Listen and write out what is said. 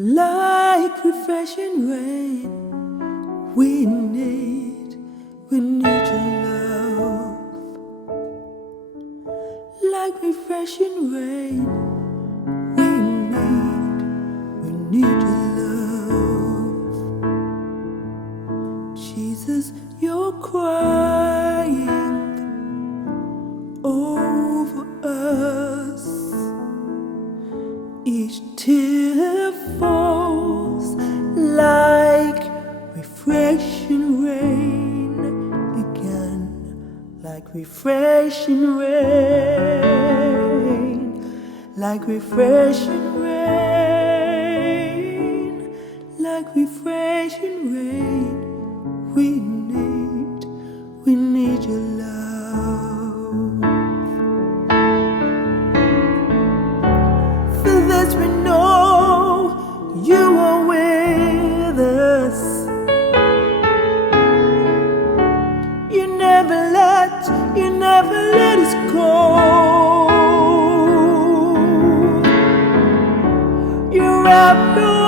Like refreshing rain, we need your love. Like refreshing rain, we need your love. Jesus, you're crying over us. Each tear falls like refreshing rain again, like refreshing rain, like refreshing rain, like refreshing rain. We need your love. For this we know you are with us. You never let us go. You wrap your